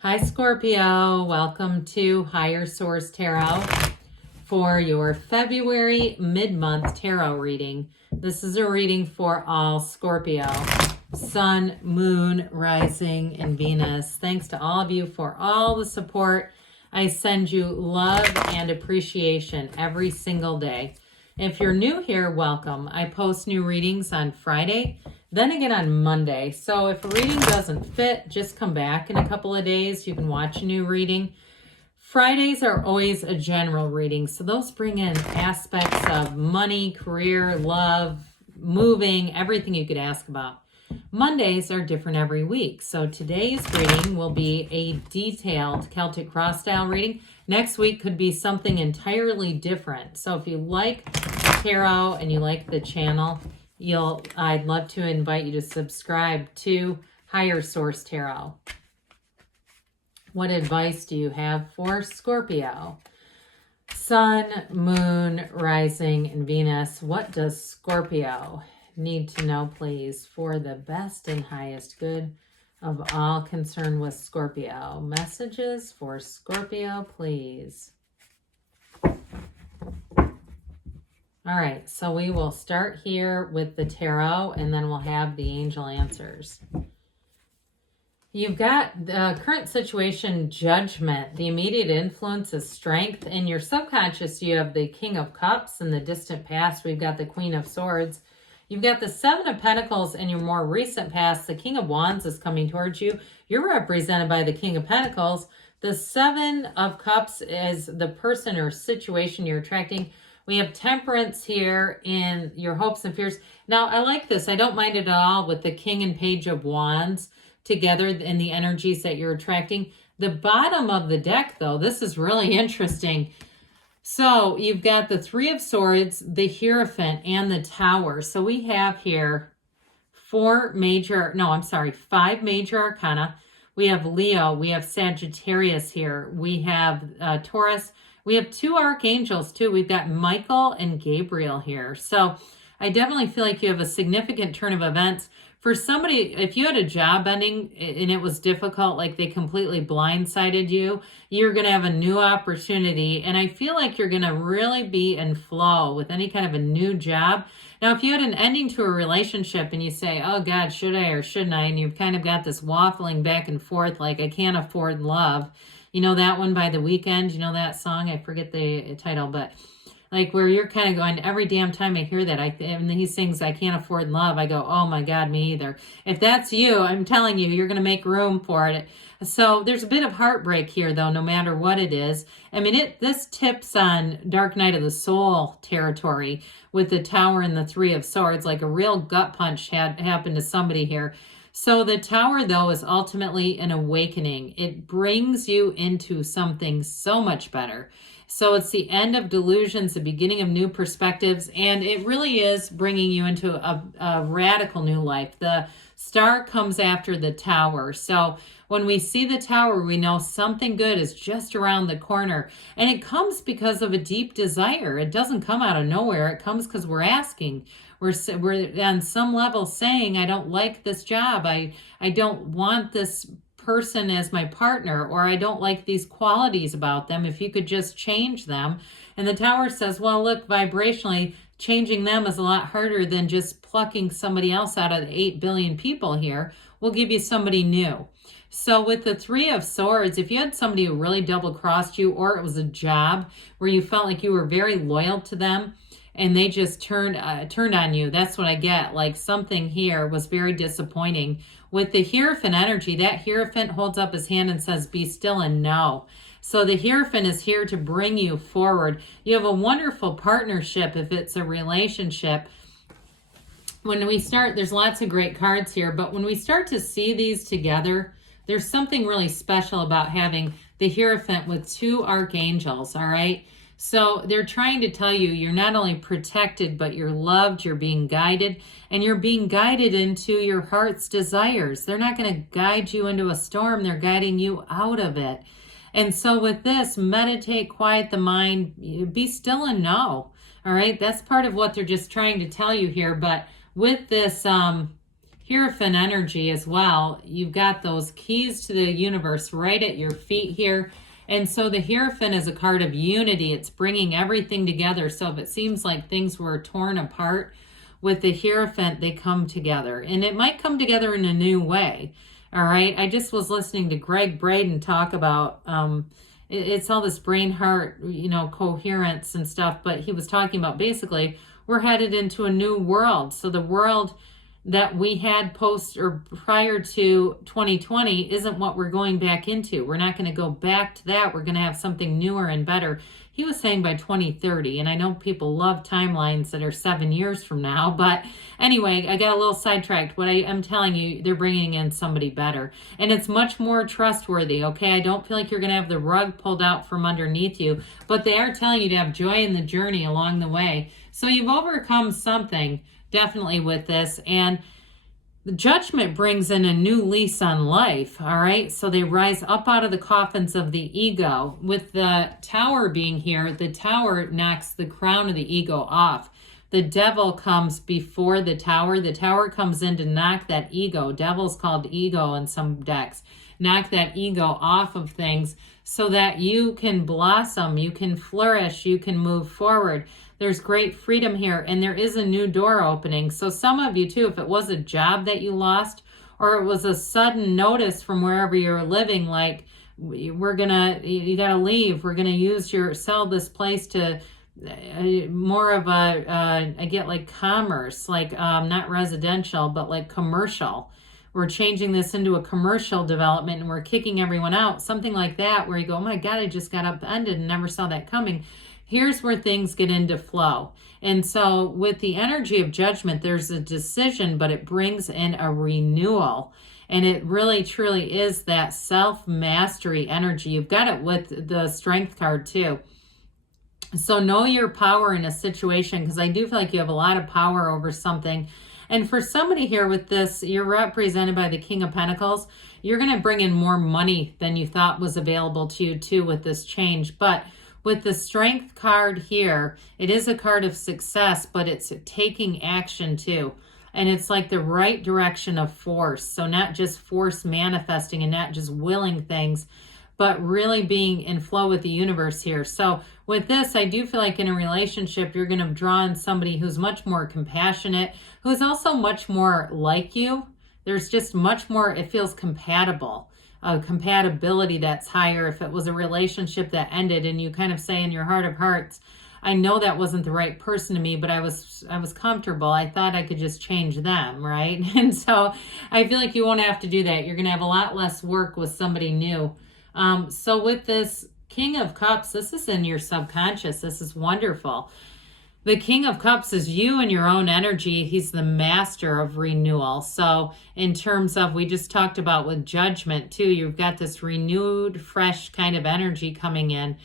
Hi, Scorpio. Welcome to Higher Source Tarot for your February mid-month tarot reading. This is a reading for all Scorpio, Sun, Moon, Rising, and Venus. Thanks to all of you for all the support. I send you love and appreciation every single day. If you're new here, welcome. I post new readings on Friday, then again on Monday. So if a reading doesn't fit, just come back in a couple of days. You can watch a new reading. Fridays are always a general reading. So those bring in aspects of money, career, love, moving, everything you could ask about. Mondays are different every week. So today's reading will be a detailed Celtic cross style reading. Next week could be something entirely different. So if you like tarot and you like the channel, I'd love to invite you to subscribe to Higher Source Tarot. What advice do you have for Scorpio? Sun, Moon, Rising, and Venus. What does Scorpio need to know, please, for the best and highest good of all concerned with Scorpio? Messages for Scorpio, please. All right, so we will start here with the tarot, and then we'll have the angel answers. You've got the current situation, judgment. The immediate influence is strength. In your subconscious, you have the King of Cups. In the distant past, we've got the Queen of Swords. You've got the Seven of Pentacles. In your more recent past, the King of Wands is coming towards you. You're represented by the King of Pentacles. The Seven of Cups is the person or situation you're attracting. We have Temperance here in your hopes and fears. Now, I like this. I don't mind it at all with the King and Page of Wands together in the energies that you're attracting. The bottom of the deck, though, this is really interesting. So you've got the Three of Swords, the Hierophant, and the Tower. So we have here five major arcana. We have Leo, we have Sagittarius here, we have Taurus, we have two archangels too. We've got Michael and Gabriel here. So I definitely feel like you have a significant turn of events. For somebody, if you had a job ending and it was difficult, like they completely blindsided you, you're going to have a new opportunity. And I feel like you're going to really be in flow with any kind of a new job. Now, if you had an ending to a relationship and you say, oh God, should I or shouldn't I? And you've kind of got this waffling back and forth, like I can't afford love. You know that one by The Weeknd? You know that song? I forget the title, but like where you're kind of going, every damn time I hear that, and he sings, I can't afford love, I go, oh my God, me either. If that's you, I'm telling you, you're going to make room for it. So there's a bit of heartbreak here, though, no matter what it is. I mean, this tips on Dark Night of the Soul territory with the Tower and the Three of Swords, like a real gut punch had happened to somebody here. So the Tower, though, is ultimately an awakening. It brings you into something so much better. So it's the end of delusions, the beginning of new perspectives, and it really is bringing you into a radical new life. The Star comes after the Tower. So when we see the Tower, we know something good is just around the corner. And it comes because of a deep desire. It doesn't come out of nowhere. It comes because we're asking. We're on some level saying, I don't like this job. I don't want this person as my partner, or I don't like these qualities about them. If you could just change them. And the Tower says, well, look, vibrationally, changing them is a lot harder than just plucking somebody else out of the 8 billion people here. We'll give you somebody new. So with the Three of Swords, if you had somebody who really double-crossed you, or it was a job where you felt like you were very loyal to them, and they just turned on you. That's what I get. Like something here was very disappointing. With the Hierophant energy, that Hierophant holds up his hand and says, be still and know. So the Hierophant is here to bring you forward. You have a wonderful partnership if it's a relationship. When we start, there's lots of great cards here, but when we start to see these together, there's something really special about having the Hierophant with two archangels, all right? So they're trying to tell you you're not only protected, but you're loved, you're being guided, and you're being guided into your heart's desires. They're not going to guide you into a storm. They're guiding you out of it. And so with this, meditate, quiet the mind, be still and know. All right, that's part of what they're just trying to tell you here. But with this Hierophant energy as well. You've got those keys to the universe right at your feet here. And so the Hierophant is a card of unity. It's bringing everything together. So if it seems like things were torn apart, with the Hierophant, they come together. And it might come together in a new way. All right. I just was listening to Greg Braden talk about, it's all this brain heart, coherence and stuff. But he was talking about basically we're headed into a new world. So the world that we had post or prior to 2020 isn't what we're going back into. We're not going to go back to that. We're going to have something newer and better. He was saying by 2030, and I know people love timelines that are 7 years from now, but anyway, I got a little sidetracked. What I am telling you, they're bringing in somebody better, and it's much more trustworthy, okay? I don't feel like you're going to have the rug pulled out from underneath you, but they are telling you to have joy in the journey along the way. So you've overcome something, definitely, with this, and the Judgment brings in a new lease on life, all right? So they rise up out of the coffins of the ego. With the Tower being here, the Tower knocks the crown of the ego off. The Devil comes before the Tower. The Tower comes in to knock that ego. Devil's called ego in some decks. Knock that ego off of things so that you can blossom, you can flourish, you can move forward. There's great freedom here, and there is a new door opening. So some of you too, if it was a job that you lost, or it was a sudden notice from wherever you're living, like you gotta leave, we're gonna sell this place to more of I get like commerce, like not residential, but like commercial. We're changing this into a commercial development and we're kicking everyone out. Something like that where you go, oh my God, I just got upended and never saw that coming. Here's where things get into flow. And so with the energy of Judgment, there's a decision, but it brings in a renewal. And it really, truly is that self-mastery energy. You've got it with the Strength card too. So know your power in a situation, because I do feel like you have a lot of power over something. And for somebody here with this, you're represented by the King of Pentacles. You're going to bring in more money than you thought was available to you too with this change. But with the Strength card here, it is a card of success, but it's taking action too. And it's like the right direction of force. So not just force manifesting and not just willing things, but really being in flow with the universe here. So with this, I do feel like in a relationship, you're going to draw in somebody who's much more compassionate, who's also much more like you. There's just much more, it feels compatible. Compatibility that's higher. If it was a relationship that ended and you kind of say in your heart of hearts, I know that wasn't the right person to me, but I was comfortable. I thought I could just change them, right? And so I feel like you won't have to do that. You're going to have a lot less work with somebody new. So with this King of Cups, this is in your subconscious. This is wonderful. The King of Cups is you and your own energy. He's the master of renewal. So in terms of, we just talked about with Judgment too, you've got this renewed, fresh kind of energy coming in.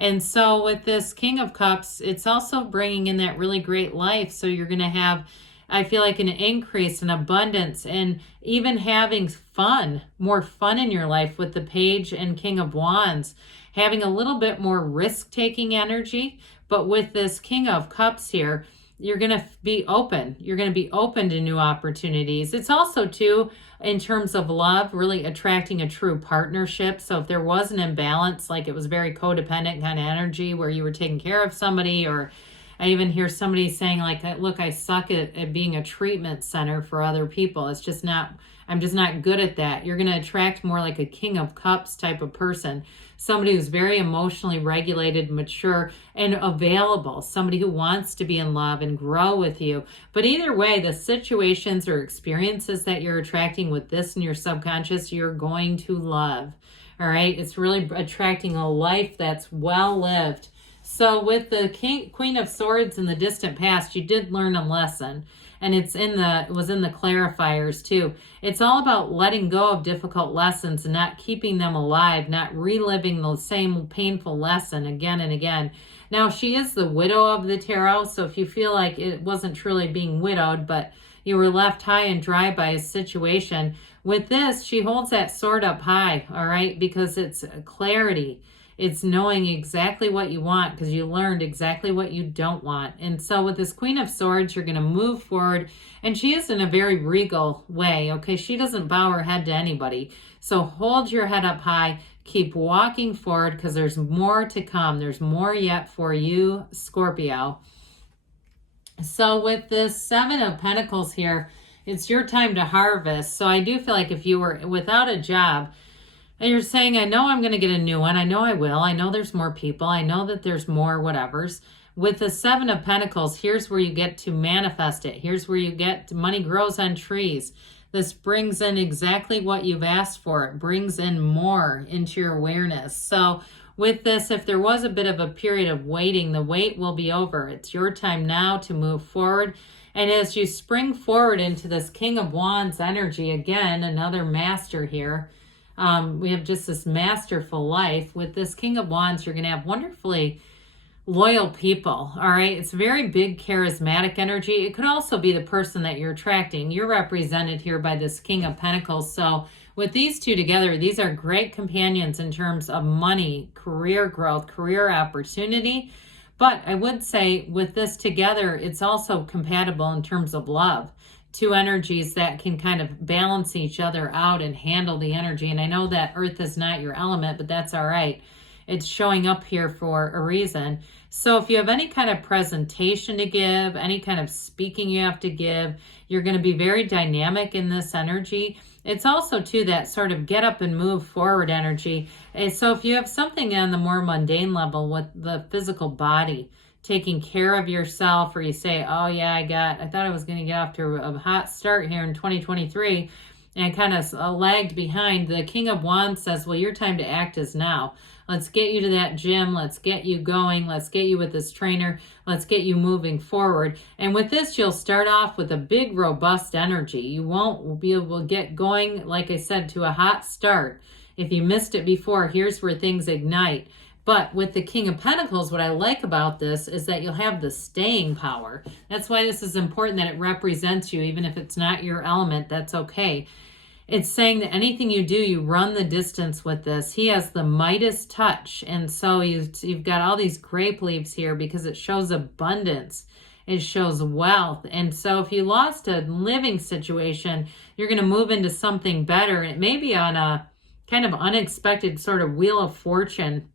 And so with this King of Cups, it's also bringing in that really great life. So you're going to have, I feel like, an increase in abundance and even having fun, more fun in your life with the Page and King of Wands, having a little bit more risk-taking energy. But with this King of Cups here, you're going to be open. You're going to be open to new opportunities. It's also, too, in terms of love, really attracting a true partnership. So if there was an imbalance, like it was very codependent kind of energy where you were taking care of somebody, or I even hear somebody saying like, look, I suck at being a treatment center for other people. It's just not, I'm just not good at that. You're going to attract more like a King of Cups type of person. Somebody who's very emotionally regulated, mature, and available. Somebody who wants to be in love and grow with you. But either way, the situations or experiences that you're attracting with this in your subconscious, you're going to love. All right? It's really attracting a life that's well lived. So with the Queen of Swords in the distant past, you did learn a lesson. And it was in the clarifiers too. It's all about letting go of difficult lessons and not keeping them alive, not reliving the same painful lesson again and again. Now, she is the widow of the tarot, so if you feel like it wasn't truly being widowed, but you were left high and dry by a situation, with this, she holds that sword up high, all right, because it's clarity. It's knowing exactly what you want because you learned exactly what you don't want. And so with this Queen of Swords, you're going to move forward. And she is in a very regal way, okay? She doesn't bow her head to anybody. So hold your head up high. Keep walking forward because there's more to come. There's more yet for you, Scorpio. So with this Seven of Pentacles here, it's your time to harvest. So I do feel like if you were without a job, and you're saying, I know I'm going to get a new one. I know I will. I know there's more people. I know that there's more whatevers. With the Seven of Pentacles, here's where you get to manifest it. Here's where you get money grows on trees. This brings in exactly what you've asked for. It brings in more into your awareness. So with this, if there was a bit of a period of waiting, the wait will be over. It's your time now to move forward. And as you spring forward into this King of Wands energy, again, another master here. We have just this masterful life. With this King of Wands, you're going to have wonderfully loyal people, all right? It's very big, charismatic energy. It could also be the person that you're attracting. You're represented here by this King of Pentacles. So with these two together, these are great companions in terms of money, career growth, career opportunity. But I would say with this together, it's also compatible in terms of love. Two energies that can kind of balance each other out and handle the energy. And I know that Earth is not your element, but that's all right. It's showing up here for a reason. So if you have any kind of presentation to give, any kind of speaking you have to give, you're going to be very dynamic in this energy. It's also, too, that sort of get up and move forward energy. And so if you have something on the more mundane level with the physical body, taking care of yourself, or you say, oh yeah, I thought I was going to get off to a hot start here in 2023 and kind of lagged behind. The King of Wands says, well, your time to act is now. Let's get you to that gym. Let's get you going. Let's get you with this trainer. Let's get you moving forward. And with this, you'll start off with a big, robust energy. You won't be able to get going, like I said, to a hot start. If you missed it before, here's where things ignite. But with the King of Pentacles, what I like about this is that you'll have the staying power. That's why this is important, that it represents you. Even if it's not your element, that's okay. It's saying that anything you do, you run the distance with this. He has the Midas touch. And so you've got all these grape leaves here because it shows abundance. It shows wealth. And so if you lost a living situation, you're going to move into something better. And it may be on a kind of unexpected sort of wheel of fortune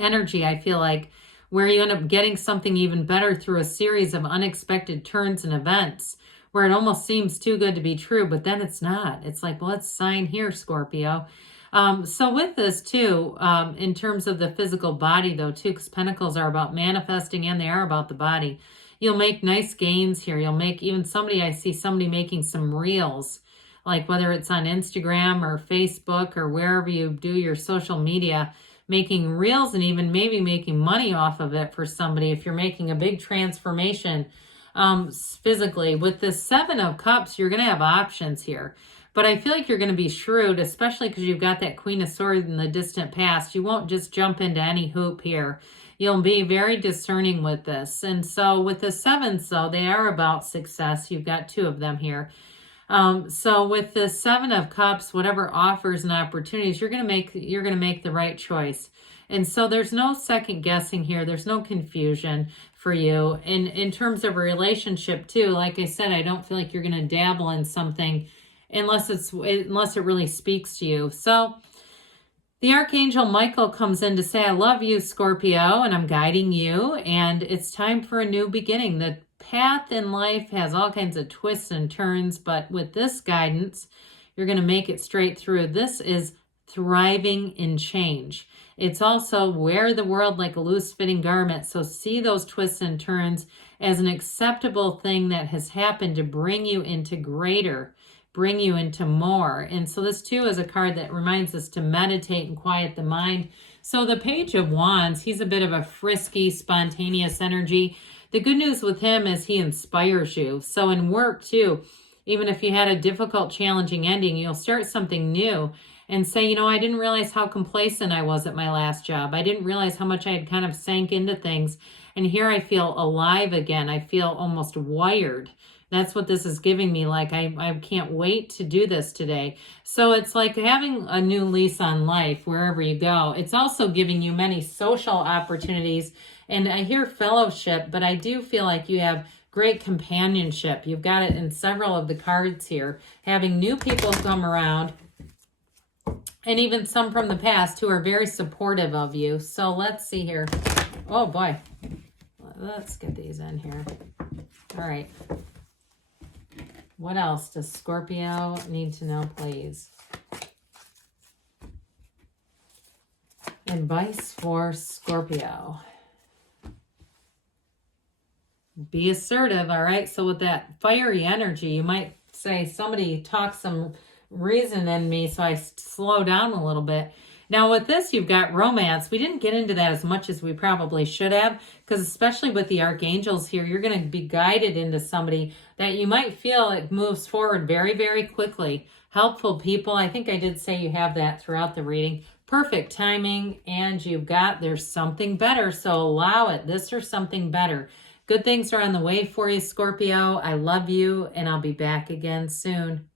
energy, I feel like, where you end up getting something even better through a series of unexpected turns and events where it almost seems too good to be true, but then it's not. It's like, well, let's sign here, Scorpio. So with this too, in terms of the physical body though too, because Pentacles are about manifesting and they are about the body, you'll make nice gains here. You'll make even I see somebody making some reels, like whether it's on Instagram or Facebook or wherever you do your social media, making reels and even maybe making money off of it for somebody if you're making a big transformation physically. With this Seven of Cups, you're going to have options here. But I feel like you're going to be shrewd, especially because you've got that Queen of Swords in the distant past. You won't just jump into any hoop here. You'll be very discerning with this. And so with the sevens, though, they are about success. You've got two of them here. So with the Seven of Cups, whatever offers and opportunities, you're going to make the right choice. And so there's no second guessing here. There's no confusion for you. And in terms of a relationship too, like I said, I don't feel like you're going to dabble in something unless it really speaks to you. So the Archangel Michael comes in to say, I love you, Scorpio, and I'm guiding you. And it's time for a new beginning. The path in life has all kinds of twists and turns, but with this guidance, you're going to make it straight through. This is thriving in change. It's also wear the world like a loose-fitting garment. So see those twists and turns as an acceptable thing that has happened to bring you into greater, bring you into more. And so this too is a card that reminds us to meditate and quiet the mind. So the Page of Wands, he's a bit of a frisky, spontaneous energy. The good news with him is he inspires you. So in work too, even if you had a difficult, challenging ending, you'll start something new and say, you know, I didn't realize how complacent I was at my last job. I didn't realize how much I had kind of sank into things. And here I feel alive again. I feel almost wired, That's what this is giving me. Like, I can't wait to do this today. So it's like having a new lease on life wherever you go. It's also giving you many social opportunities. And I hear fellowship, but I do feel like you have great companionship. You've got it in several of the cards here. Having new people come around, and even some from the past who are very supportive of you. So let's see here. Oh boy. Let's get these in here. All right. What else does Scorpio need to know, please? Advice for Scorpio. Be assertive, all right? So with that fiery energy, you might say somebody talks some reason in me, so I slow down a little bit. Now with this, you've got romance. We didn't get into that as much as we probably should have, because especially with the archangels here, you're going to be guided into somebody that you might feel it moves forward very, very quickly. Helpful people. I think I did say you have that throughout the reading. Perfect timing, and you've got, there's something better, so allow it. This or something better. Good things are on the way for you, Scorpio. I love you, and I'll be back again soon.